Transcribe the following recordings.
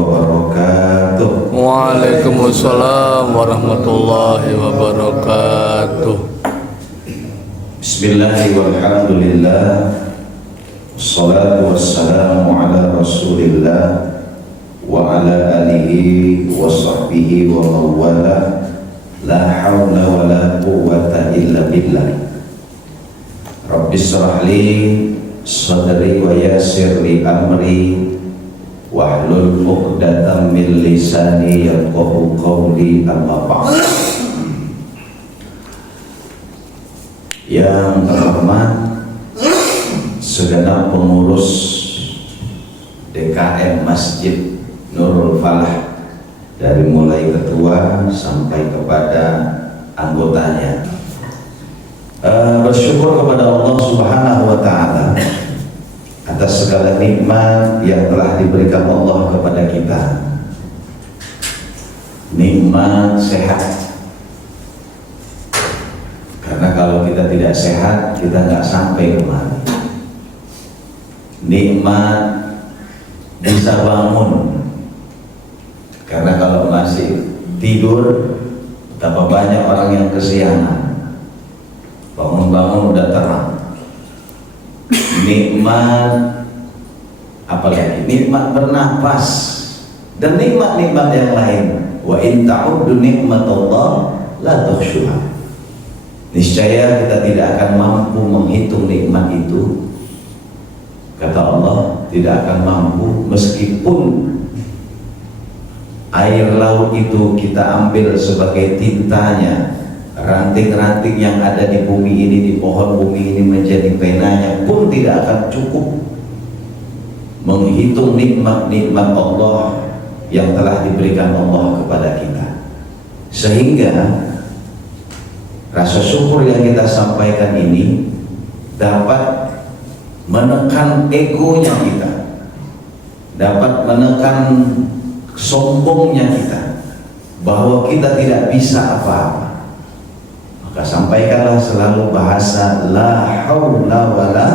wabarakatuh. Waalaikumsalam warahmatullahi wabarakatuh. Bismillahirrahmanirrahim. Assalatu wassalamu ala rasulillah wa ala alihi wa sahbihi wa mawala. La hawla wa la quwwata illa billah. Rabbi shrah li sadri wa yassir li amri wahlul 'uqdatam min lisani yafqahu qawli, amma ba'd. Yang terhormat segenap pengurus DKM Masjid Nurul Falah, dari mulai ketua sampai kepada anggotanya, bersyukur kepada Allah Subhanahu wa Ta'ala atas segala nikmat yang telah diberikan Allah kepada kita. Nikmat sehat, karena kalau kita tidak sehat kita nggak sampai kemari. Nikmat bisa bangun, karena kalau masih tidur betapa banyak orang yang kesiangan. Bangun-bangun udah terang. Nikmat apalagi? Nikmat bernapas dan nikmat-nikmat yang lain. Wa in ta'uddu nikmatallah la tuhsyuha. Niscaya kita tidak akan mampu menghitung nikmat itu. Kata Allah, tidak akan mampu, meskipun air laut itu kita ambil sebagai tintanya, ranting-ranting yang ada di bumi ini, di pohon bumi ini menjadi penanya, pun tidak akan cukup menghitung nikmat-nikmat Allah yang telah diberikan Allah kepada kita. Sehingga rasa syukur yang kita sampaikan ini dapat menekan egonya kita, dapat menekan sombongnya kita, bahwa kita tidak bisa apa-apa. Maka sampaikanlah selalu bahasa la haula wala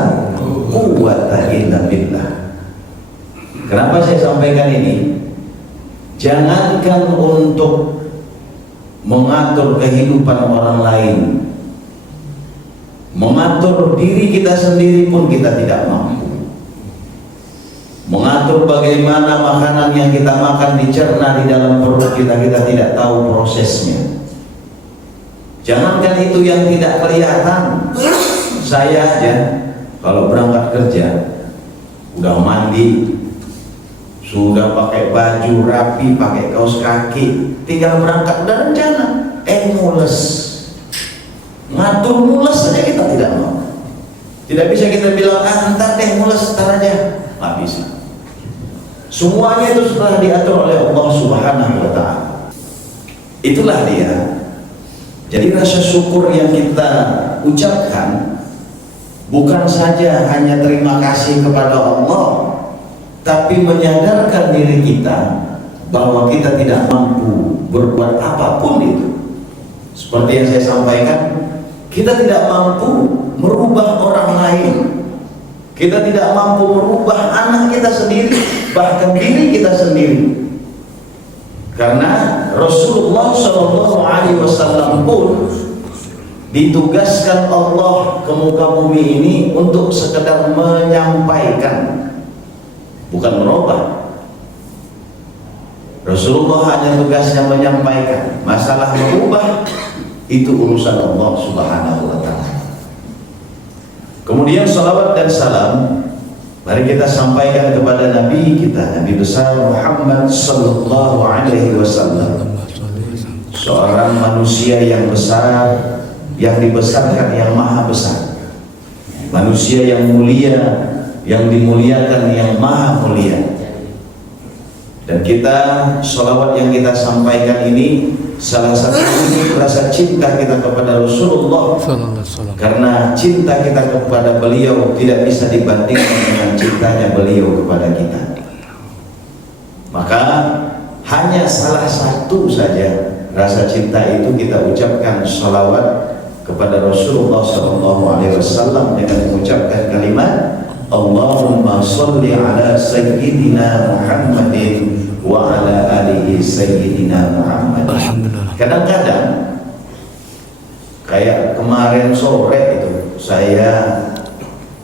quwwata illa billah. Kenapa saya sampaikan ini? Jangankan untuk mengatur kehidupan orang lain, mengatur diri kita sendiri pun kita tidak mampu. Mengatur bagaimana makanan yang kita makan dicerna di dalam perut kita, kita tidak tahu prosesnya. Jangankan itu yang tidak kelihatan. Saya aja kalau berangkat kerja udah mandi, sudah pakai baju rapi, pakai kaos kaki, tinggal berangkat dan rencana, mules. Ngatur mules saja kita tidak mau. Tidak bisa kita bilang, ntar deh mules, ntar aja. Nggak bisa. Semuanya itu sudah diatur oleh Allah Subhanahu wa Ta'ala. Itulah dia. Jadi rasa syukur yang kita ucapkan bukan saja hanya terima kasih kepada Allah, tapi menyadarkan diri kita bahwa kita tidak mampu berbuat apapun itu. Seperti yang saya sampaikan, kita tidak mampu merubah orang lain, kita tidak mampu merubah anak kita sendiri, bahkan diri kita sendiri. Karena Rasulullah SAW pun ditugaskan Allah ke muka bumi ini untuk sekedar menyampaikan, bukan merubah. Rasulullah hanya tugasnya menyampaikan. Masalah merubah itu urusan Allah Subhanahu wa Ta'ala. Kemudian salawat dan salam mari kita sampaikan kepada Nabi kita, Nabi besar Muhammad sallallahu alaihi wasallam, seorang manusia yang besar, yang dibesarkan yang maha besar, manusia yang mulia, yang dimuliakan yang maha mulia. Dan kita, salawat yang kita sampaikan ini salah satu rasa cinta kita kepada Rasulullah, karena cinta kita kepada beliau tidak bisa dibandingkan dengan cintanya beliau kepada kita. Maka hanya salah satu saja rasa cinta itu kita ucapkan salawat kepada Rasulullah SAW dengan mengucapkan kalimat Allahumma salli ala sayyidina Muhammadin wa ala alihi sayyidina Muhammad. Alhamdulillah. Kadang-kadang kayak kemarin sore itu saya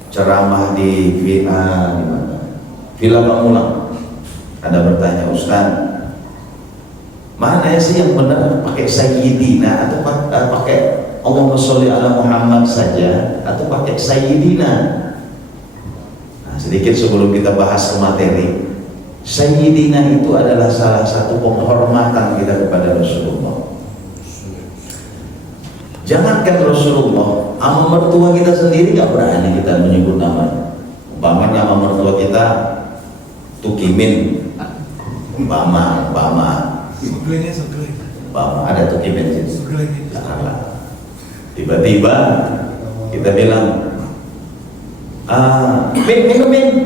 ceramah di VA di mana? Villa Pamulang. Ada bertanya, Ustaz, mana sih yang benar pakai sayyidina atau pakai Allahumma sholli ala Muhammad saja atau pakai sayyidina? Nah, sedikit sebelum kita bahas materi, sayyidina itu adalah salah satu penghormatan kita kepada Rasulullah. Jangankan Rasulullah, sama mertua kita sendiri gak berani kita menyebut namanya. Umpamanya sama mertua kita Tukimin, umpama ada Tukimin sih. Tiba-tiba kita bilang,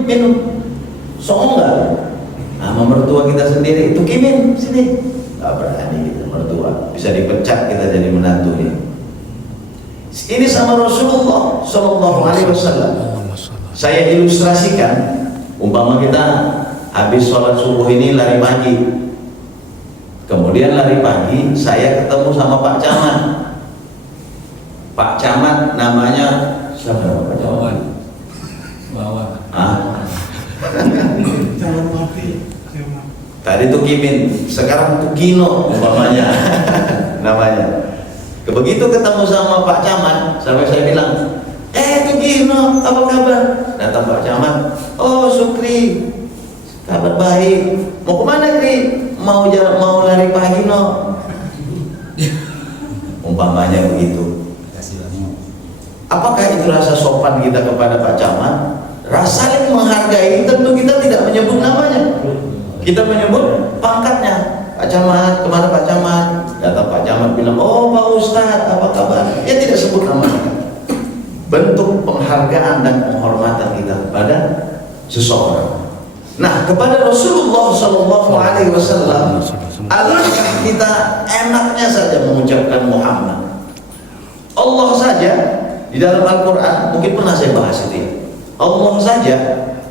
minum, soal nggak? Sama mertua kita sendiri, Tukimin sini, nggak berani kita mertua, bisa dipecat kita jadi menantunya. Ini sama Rasulullah Shallallahu Alaihi Wasallam. Saya ilustrasikan, umpama kita habis sholat subuh ini lari pagi, kemudian lari pagi saya ketemu sama Pak Camat. Pak Camat namanya siapa nama Pak Camat? Tadi Tukimin, sekarang Tukino umpamanya namanya. Begitu ketemu sama Pak Camat, sampai saya bilang, Tukino, apa kabar? Datang Pak Camat, oh Sukri, kabar baik. Mau kemana Kri? Mau lari pagi no. Umpamanya begitu. Apakah itu rasa sopan kita kepada Pak Camat? Rasa saling menghargai, tentu kita tidak menyebut namanya. Kita menyebut pangkatnya. Pak Camat, kemana Pak Camat? Datang Pak Camat bilang, oh Pak Ustadz, apa kabar? Ya tidak sebut namanya. Bentuk penghargaan dan penghormatan kita kepada seseorang. Nah, kepada Rasulullah Shallallahu Alaihi Wasallam, alangkah kita enaknya saja mengucapkan Muhammad. Allah saja di dalam Al-Quran, mungkin pernah saya bahas itu ya. Allah saja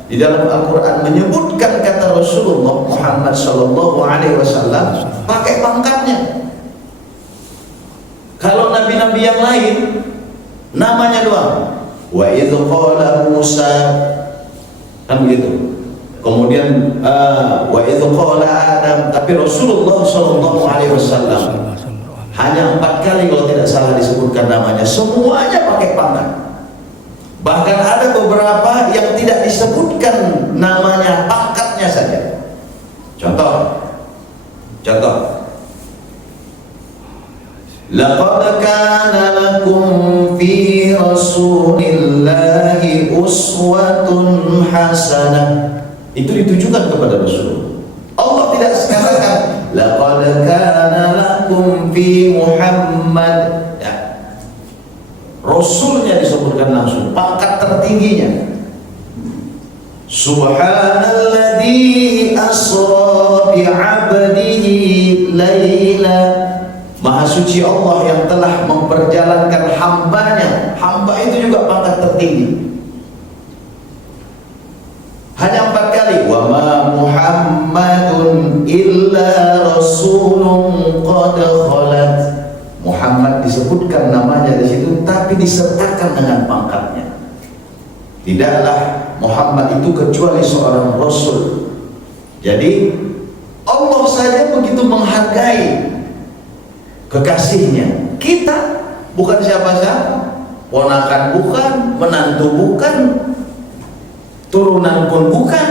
di dalam Al-Quran menyebutkan kata Rasulullah Muhammad Shallallahu Alaihi Wasallam pakai pangkatnya. Kalau nabi-nabi yang lain namanya doang. Wa idh qala Musa, kan begitu. Kemudian wa idh qala Adam, tapi Rasulullah Shallallahu Alaihi Wasallam hanya 4 kali kalau tidak salah disebutkan namanya. Semuanya pakai pangkat. Bahkan ada beberapa yang tidak disebutkan namanya, pangkatnya saja. Contoh. Laqad kana lakum fi Rasulillahi uswatun hasanah. Itu ditujukan kepada Rasul. Allah tidak sekatakan laqad kana lakum fi Muhammad. Rasulnya disebutkan langsung, pangkat tertingginya. Subhanalladzi asra bi'abdihi laila. Maha suci Allah yang telah memperjalankan hambanya. Hamba itu juga pangkat tertinggi. Hanya 4 kali. Wa ma Muhammadun illa rasulun qad khalat. Muhammad disebutkan namanya di situ, tapi disertakan dengan pangkatnya. Tidaklah Muhammad itu kecuali seorang Rasul. Jadi Allah saja begitu menghargai kekasihnya. Kita bukan siapa-siapa, ponakan bukan, menantu bukan, turunan pun bukan.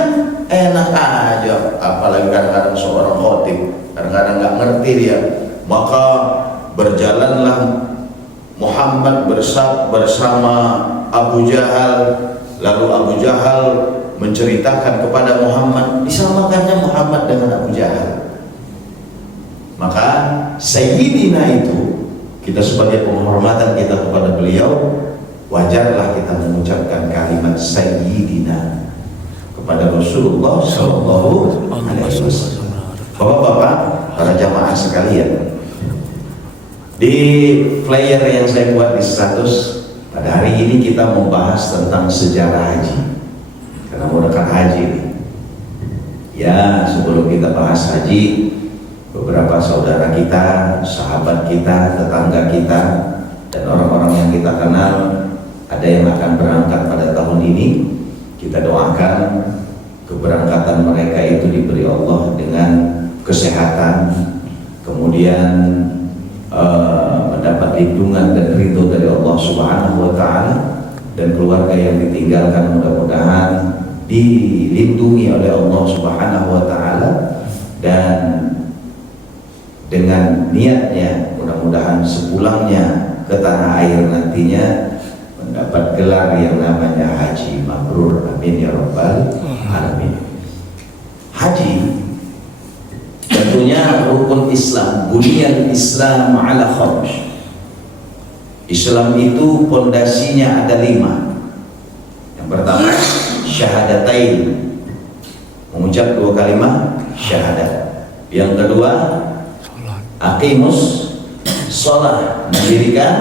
Enak aja, apalagi kadang-kadang seorang khotib, kadang-kadang nggak ngerti dia, maka berjalanlah Muhammad bersama Abu Jahal, lalu Abu Jahal menceritakan kepada Muhammad, disamakannya Muhammad dengan Abu Jahal. Maka Sayyidina itu, kita sebagai penghormatan kita kepada beliau, wajarlah kita mengucapkan kalimat Sayyidina kepada Rasulullah Sallallahu Alaihi Wasallam. Bapak-bapak, para jamaah sekalian, di flyer yang saya buat di status pada hari ini kita membahas tentang sejarah haji, karena mau dekat haji ini. Ya, sebelum kita bahas haji, beberapa saudara kita, sahabat kita, tetangga kita, dan orang-orang yang kita kenal ada yang akan berangkat pada tahun ini. Kita doakan keberangkatan mereka itu diberi Allah dengan kesehatan, kemudian mendapat lindungan dan ridho dari Allah Subhanahu wa Ta'ala, dan keluarga yang ditinggalkan mudah-mudahan dilindungi oleh Allah Subhanahu wa Ta'ala, dan dengan niatnya mudah-mudahan sepulangnya ke tanah air nantinya mendapat gelar yang namanya haji mabrur. Amin ya rabbal alamin. Haji tentunya rukun Islam, bunyan Islam ala khams. Islam itu pondasinya ada 5. Yang pertama syahadatain, mengucap 2 kalimat syahadat. Yang kedua aqimus sholat, mendirikan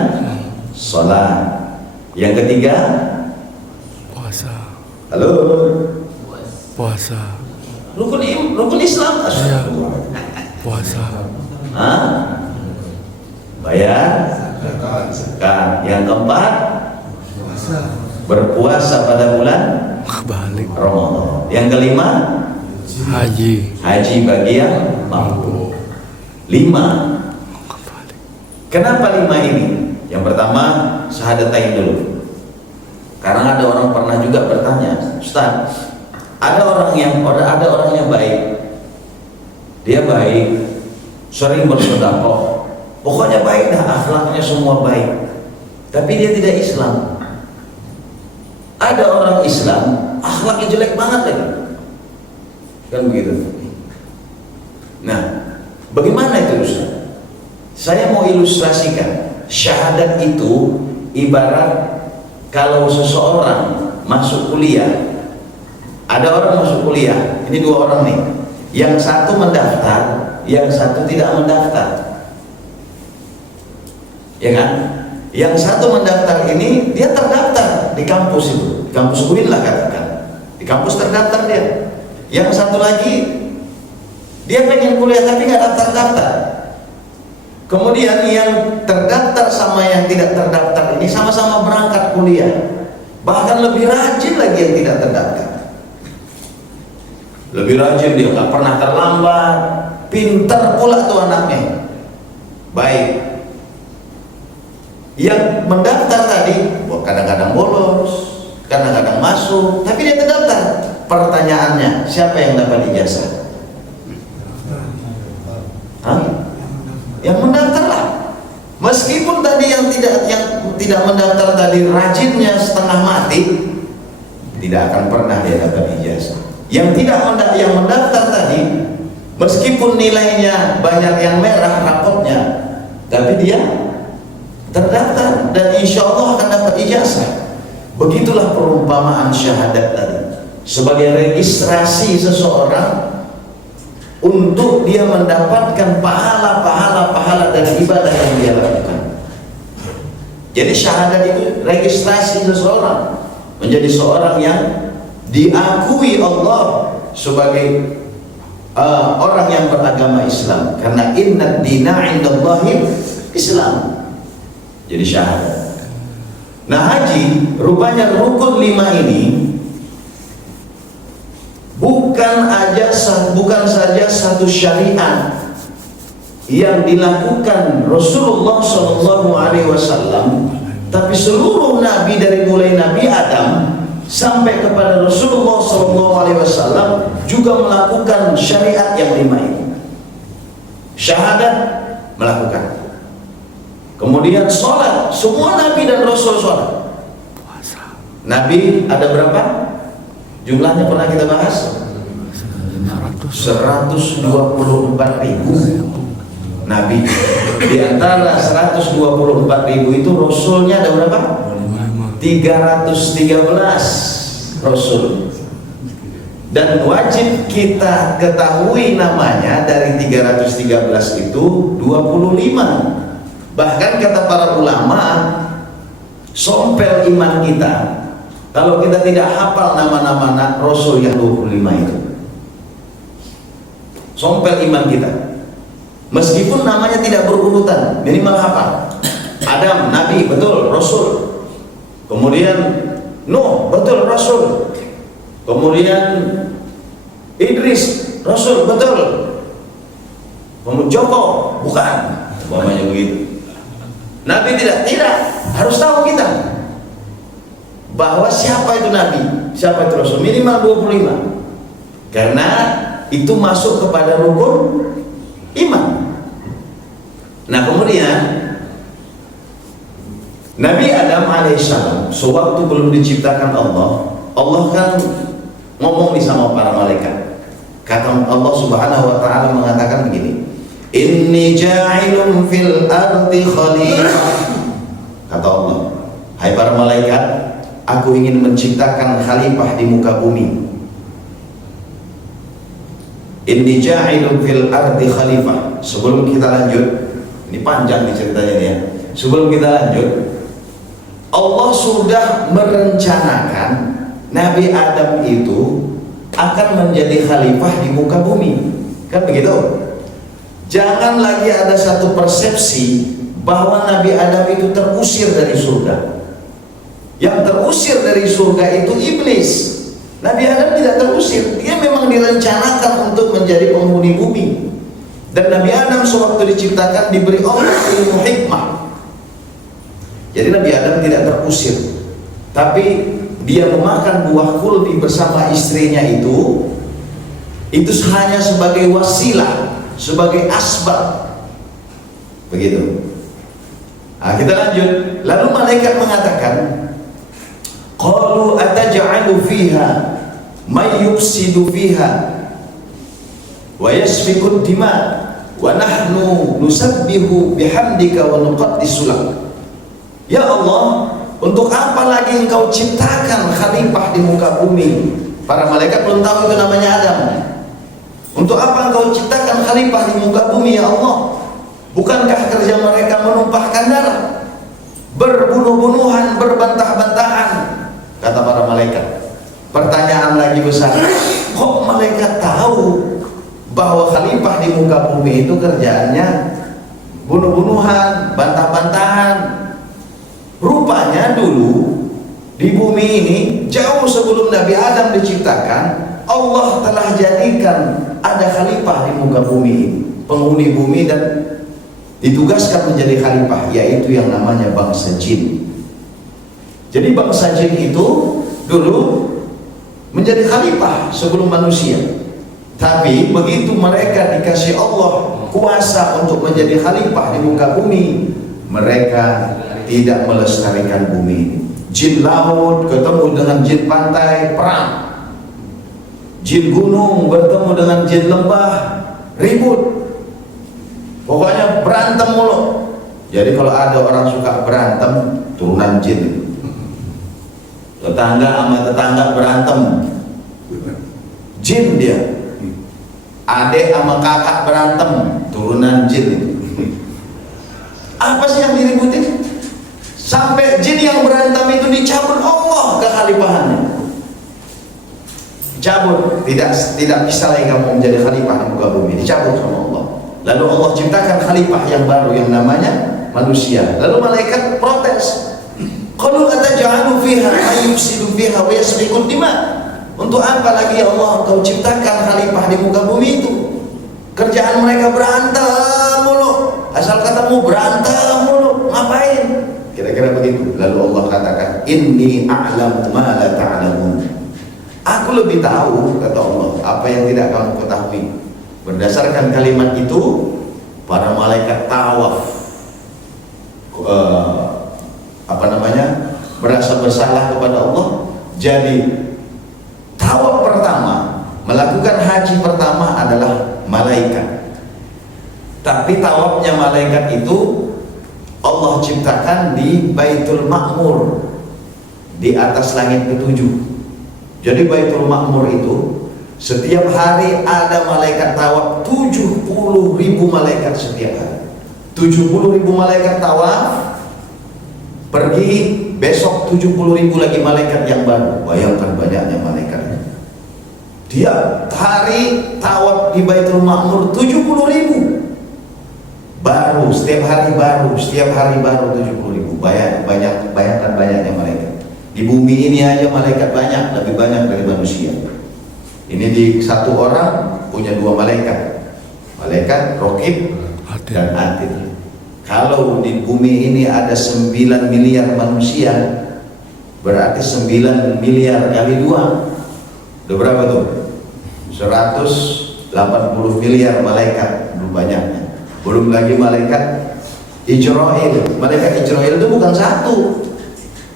sholat. Yang ketiga puasa. Halo, Puasa. rukun Islam. Iya. Puasa. Hah? Bayar zakat. Yang keempat berpuasa pada bulan Balik. Ramadan. Yang kelima Haji. haji bagi yang mampu. 5. Kenapa 5 ini? Yang pertama syahadatain dulu. Karena ada orang pernah juga bertanya, Ustaz, ada orang yang baik, dia baik, sering bersedekah, pokoknya baik dah, akhlaknya semua baik, tapi dia tidak Islam. Ada orang Islam, akhlaknya jelek banget lagi, kan begitu. Nah, bagaimana itu Ustaz? Saya mau ilustrasikan. Syahadat itu ibarat kalau seseorang masuk kuliah. Ada orang masuk kuliah, ini 2 orang nih. Yang satu mendaftar, yang satu tidak mendaftar. Ya kan? Yang satu mendaftar ini, dia terdaftar di kampus itu, kampus UIN lah katakan. Di kampus terdaftar dia. Yang satu lagi, dia pengen kuliah tapi nggak daftar-daftar. Kemudian yang terdaftar sama yang tidak terdaftar ini sama-sama berangkat kuliah. Bahkan lebih rajin lagi yang tidak terdaftar. Lebih rajin, dia nggak pernah terlambat, pintar pula tuh anaknya. Baik. Yang mendaftar tadi, kadang-kadang bolos, kadang-kadang masuk, tapi dia terdaftar. Pertanyaannya, siapa yang dapat ijazah? Hah? Yang mendaftar lah. Meskipun tadi yang tidak mendaftar tadi rajinnya setengah mati, tidak akan pernah dia dapat ijazah. Yang mendaftar tadi, meskipun nilainya banyak yang merah rapotnya, tapi dia terdaftar dan insya Allah akan dapat ijazah. Begitulah perumpamaan syahadat tadi, sebagai registrasi seseorang untuk dia mendapatkan pahala dari ibadah yang dia lakukan. Jadi syahadat itu registrasi seseorang menjadi seorang yang diakui Allah sebagai orang yang beragama Islam, karena inna dina indallahi Islam. Jadi syahadat. Nah, haji rupanya rukun 5 ini bukan saja satu syariat yang dilakukan Rasulullah SAW, tapi seluruh nabi dari mulai Nabi Adam sampai kepada Rasulullah SAW juga melakukan syariat yang 5 ini. Syahadat melakukan. Kemudian sholat, semua nabi dan rasul sholat. Nabi ada berapa? Jumlahnya pernah kita bahas? 124.000 nabi. Di antara 124.000 itu rasulnya ada berapa? 313 rasul. Dan wajib kita ketahui namanya dari 313 itu 25. Bahkan kata para ulama, sompel iman kita kalau kita tidak hafal nama-nama rasul yang 25 itu. sompel iman kita. Meskipun namanya tidak berurutan, minimal apa? Adam, Nabi, betul, Rasul. Kemudian Nuh, betul, Rasul. Kemudian Idris, Rasul, betul. Kemudian Joko, bukan. Umpamanya begitu. Nabi tidak, harus tahu kita bahwa siapa itu Nabi, siapa itu Rasul, minimal 25. Karena itu masuk kepada rukun iman. Nah, kemudian Nabi Adam alaihissalam sewaktu belum diciptakan Allah kan ngomong nih sama para malaikat. Kata Allah Subhanahu wa taala mengatakan begini, "Inni ja'ilun fil ardi khalifah." Kata Allah, "Hai para malaikat, aku ingin menciptakan khalifah di muka bumi." Inni ja'ilun fil ardi khalifah. Sebelum kita lanjut, ini panjang nih ceritanya nih ya. Sebelum kita lanjut, Allah sudah merencanakan Nabi Adam itu akan menjadi khalifah di muka bumi. Kan begitu? Jangan lagi ada satu persepsi bahwa Nabi Adam itu terusir dari surga. Yang terusir dari surga itu iblis. Nabi Adam tidak terusir, dia memang direncanakan untuk menjadi penghuni bumi. Dan Nabi Adam sewaktu diciptakan diberi Allah ilmu hikmah. Jadi Nabi Adam tidak terusir, tapi dia memakan buah kuldi bersama istrinya itu hanya sebagai wasilah, sebagai asbab. Begitu. Nah, kita lanjut. Lalu malaikat mengatakan, qalu ataj'alu fiha may yufsidu fiha wa yasfiku dima wa nahnu nusabbihu bihamdika wa nuqaddisu lak. Ya Allah, untuk apa lagi engkau ciptakan khalifah di muka bumi? Para malaikat belum tahu itu namanya Adam. Untuk apa engkau ciptakan khalifah di muka bumi ya Allah? Bukankah kerja mereka menumpahkan darah, berbunuh-bunuhan, berbantah-bantahan? Kata para malaikat. Pertanyaan lagi besar, kok malaikat tahu bahwa khalifah di muka bumi itu kerjaannya bunuh-bunuhan, bantah-bantahan? Rupanya dulu di bumi ini jauh sebelum Nabi Adam diciptakan, Allah telah jadikan ada khalifah di muka bumi ini, penghuni bumi, dan ditugaskan menjadi khalifah, yaitu yang namanya bangsa jin. Jadi bangsa jin itu dulu menjadi khalifah sebelum manusia. Tapi begitu mereka dikasih Allah kuasa untuk menjadi khalifah di muka bumi, mereka tidak melestarikan bumi ini. Jin laut ketemu dengan jin pantai, perang. Jin gunung bertemu dengan jin lembah, ribut. Pokoknya berantem mulu. Jadi kalau ada orang suka berantem, turunan jin. Tetangga sama tetangga berantem, jin dia. Adik sama kakak berantem, turunan jin itu. Apa sih yang diributin? Sampai jin yang berantem itu dicabut Allah kekhalifahannya. Dicabut, tidak bisa lagi kamu menjadi khalifah di muka bumi, dicabut sama Allah. Lalu Allah ciptakan khalifah yang baru yang namanya manusia. Lalu malaikat protes. Qalu ataj'alu fiha may yufsidu fiha wa yasfiku dima. Untuk apa lagi ya Allah Engkau ciptakan khalifah di muka bumi itu? Kerjaan mereka berantem mulu. Asal katamu berantem mulu. Ngapain? Kira-kira begitu. Lalu Allah katakan, inni a'lamu ma la ta'lamun. Aku lebih tahu, kata Allah, apa yang tidak kamu ketahui. Berdasarkan kalimat itu, para malaikat tawaf, merasa bersalah kepada Allah. Jadi tawaf pertama, melakukan haji pertama adalah malaikat. Tapi tawafnya malaikat itu Allah ciptakan di Baitul Ma'mur, di atas langit ketujuh. Jadi Baitul Ma'mur itu setiap hari ada malaikat tawaf, 70.000 malaikat setiap hari. 70.000 malaikat tawaf, pergi, besok 70.000 lagi malaikat yang baru. Bayangkan banyaknya malaikatnya. Tiap hari tawaf di Baitul Ma'mur 70.000. Baru setiap hari baru 70.000. Bayangkan banyaknya malaikat. Di bumi ini aja malaikat banyak, lebih banyak dari manusia. Ini di satu orang punya 2 malaikat. Malaikat Raqib dan Atid. Kalau di bumi ini ada 9 miliar manusia, berarti 9 miliar kali 2. Udah berapa tuh? 180 miliar malaikat, belum banyaknya. Belum lagi malaikat Ijrail. Malaikat Ijrail itu bukan satu.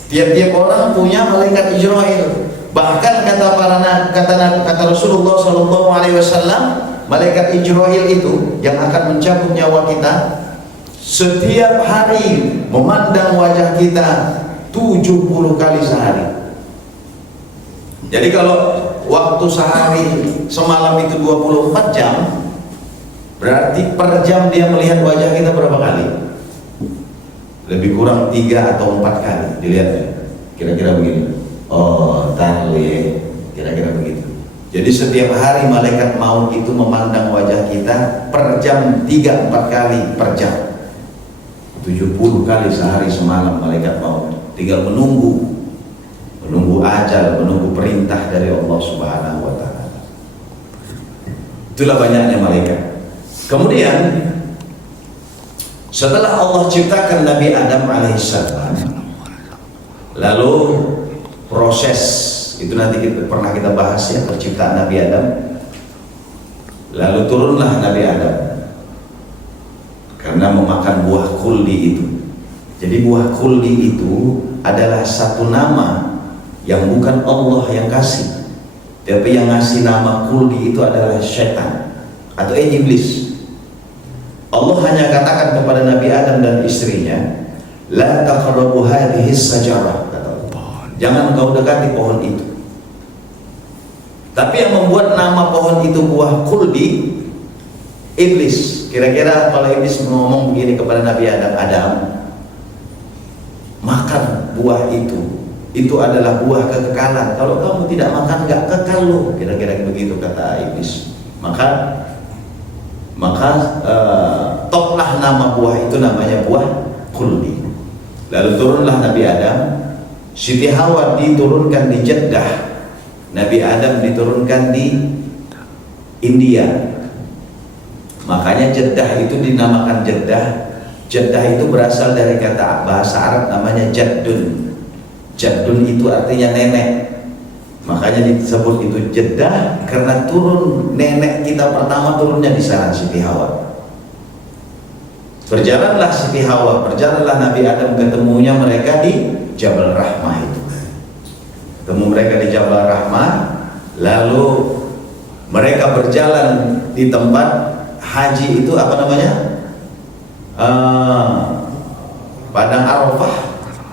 Tiap-tiap orang punya malaikat Ijrail. Bahkan kata Rasulullah SAW, malaikat Ijrail itu yang akan mencabut nyawa kita setiap hari memandang wajah kita 70 kali sehari. Jadi kalau waktu sehari semalam itu 24 jam, berarti per jam dia melihat wajah kita berapa kali? Lebih kurang 3 atau 4 kali dilihatnya. Kira-kira begini. Oh, tahu ya. Kira-kira begitu. Jadi setiap hari malaikat maut itu memandang wajah kita per jam 3-4 kali per jam. 70 kali sehari semalam malaikat maut. Tinggal menunggu ajal, menunggu perintah dari Allah Subhanahu wa taala. Itulah banyaknya malaikat. Kemudian setelah Allah ciptakan Nabi Adam alaihissalam, lalu proses itu nanti pernah kita bahas ya, penciptaan Nabi Adam. Lalu turunlah Nabi Adam karena memakan buah khuldi itu. Jadi buah khuldi itu adalah satu nama yang bukan Allah yang kasih, tapi yang ngasih nama khuldi itu adalah syaitan atau iblis. Allah hanya katakan kepada Nabi Adam dan istrinya, la taqrabu hadhihi sajarah, kata Allah, jangan kau dekati pohon itu. Tapi yang membuat nama pohon itu buah khuldi, iblis. Kira-kira kalau iblis ngomong begini kepada Nabi Adam, Adam, makan buah itu adalah buah kekekalan. Kalau kamu tidak makan nggak kekal loh. Kira-kira begitu kata iblis. Maka toplah nama buah itu namanya buah khuldi. Lalu turunlah Nabi Adam. Siti Hawa diturunkan di Jeddah, Nabi Adam diturunkan di India. Makanya Jeddah itu dinamakan Jeddah. Jeddah itu berasal dari kata bahasa Arab namanya jaddun. Jaddun itu artinya nenek. Makanya disebut itu Jeddah karena turun nenek kita pertama turunnya di sana, Siti Hawa. Berjalanlah Siti Hawa, berjalanlah Nabi Adam, ketemunya mereka di Jabal Rahmah itu. Ketemu mereka di Jabal Rahmah, lalu mereka berjalan di tempat haji itu apa namanya? Padang Arafah.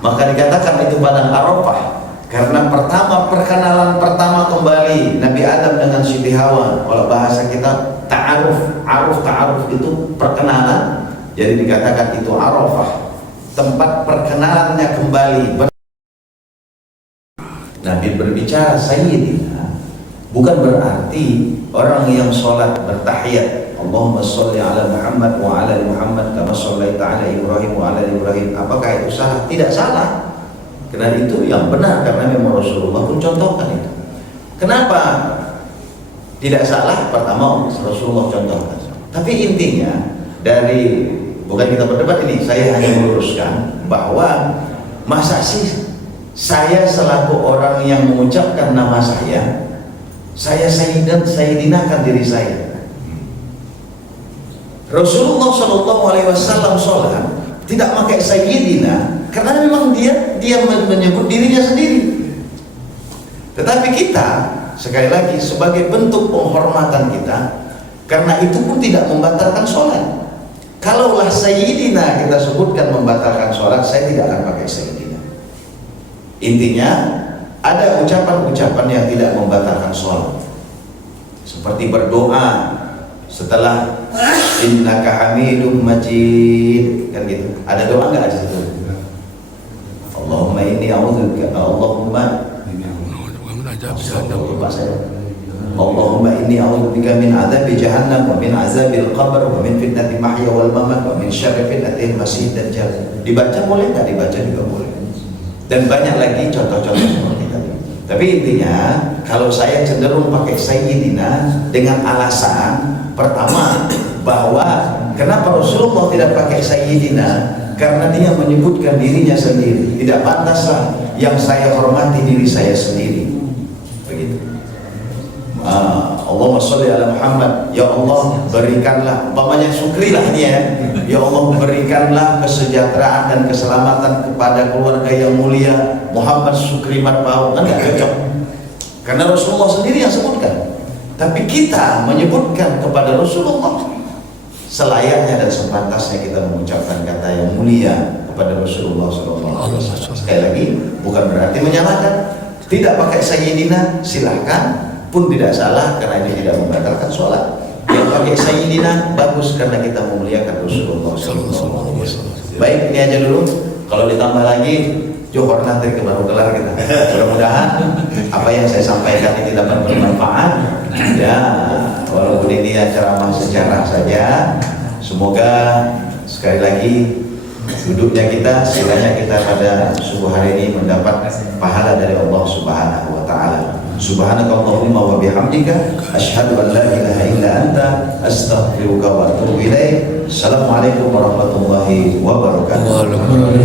Maka dikatakan itu Padang Arafah karena perkenalan pertama kembali Nabi Adam dengan Siti Hawa. Kalau bahasa kita ta'aruf itu perkenalan. Jadi dikatakan itu Arafah, tempat perkenalannya kembali. Nabi berbicara Sayyidina, bukan berarti orang yang sholat bertahiyat Allahumma sholli ala Muhammad wa ala Muhammad kama shollaita ala Ibrahim wa ala Ibrahim. Apakah itu salah? Tidak salah. Karena itu yang benar, karena memang Rasulullah pun contohkan itu. Kenapa tidak salah? Pertama Rasulullah contohkan. Tapi intinya dari, bukan kita berdebat ini, saya hanya meluruskan bahwa masa sih saya selaku orang yang mengucapkan nama saya sayyidinakan diri saya. Rasulullah SAW sholat tidak pakai sayyidina karena memang dia menyebut dirinya sendiri. Tetapi kita sekali lagi sebagai bentuk penghormatan kita, karena itu pun tidak membatalkan sholat. Kalaulah sayyidina kita sebutkan membatalkan sholat, saya tidak akan pakai sayyidina. Intinya ada ucapan-ucapan yang tidak membatalkan sholat, seperti berdoa setelah innaka hamidum majid, kan gitu. Ada doa nggak di situ? Allahumma inni a'udzubika, Allahumma lupa saya. Allahumma inni a'udzubika min adzabi jahannam wa min azabil qabr wa min fitnati mahya wal mamat wa min syarri fitnatil masih dajjal. Dibaca boleh, enggak dibaca juga boleh. Dan banyak lagi contoh-contoh seperti tadi. Tapi intinya, kalau saya cenderung pakai Sayyidina dengan alasan pertama bahwa kenapa Rasulullah tidak pakai Sayyidina? Karena dia menyebutkan dirinya sendiri. Tidak pantaslah yang saya hormati diri saya sendiri. Begitu. Allahumma sholli ala Muhammad. Ya Allah, berikanlah, umpamanya syukrilah dia. Ya Allah, berikanlah kesejahteraan dan keselamatan kepada keluarga yang mulia Muhammad Syukri Marpau. Kan enggak cocok. Karena Rasulullah sendiri yang sebutkan. Tapi kita menyebutkan kepada Rasulullah, selayaknya dan sepantasnya kita mengucapkan kata yang mulia kepada Rasulullah SAW. Sekali lagi, bukan berarti menyalahkan. Tidak pakai Sayyidina, silahkan, pun tidak salah karena ini tidak membatalkan sholat. Yang pakai Sayyidina bagus karena kita memuliakan Rasulullah SAW. Baik, ini aja dulu. Kalau ditambah lagi, Johor nanti baru kelar kita. Mudah-mudahan apa yang saya sampaikan ini dapat bermanfaat. Ya, walaupun ini ceramah sejarah saja, semoga sekali lagi duduknya kita, silanya kita pada subuh hari ini mendapat pahala dari Allah Subhanahu wa Ta'ala. Subhanakallahumma wa bihamdika asyhadu an la ilaha illa anta astaghfiruka wa atubu ilaik. Assalamualaikum warahmatullahi wabarakatuh.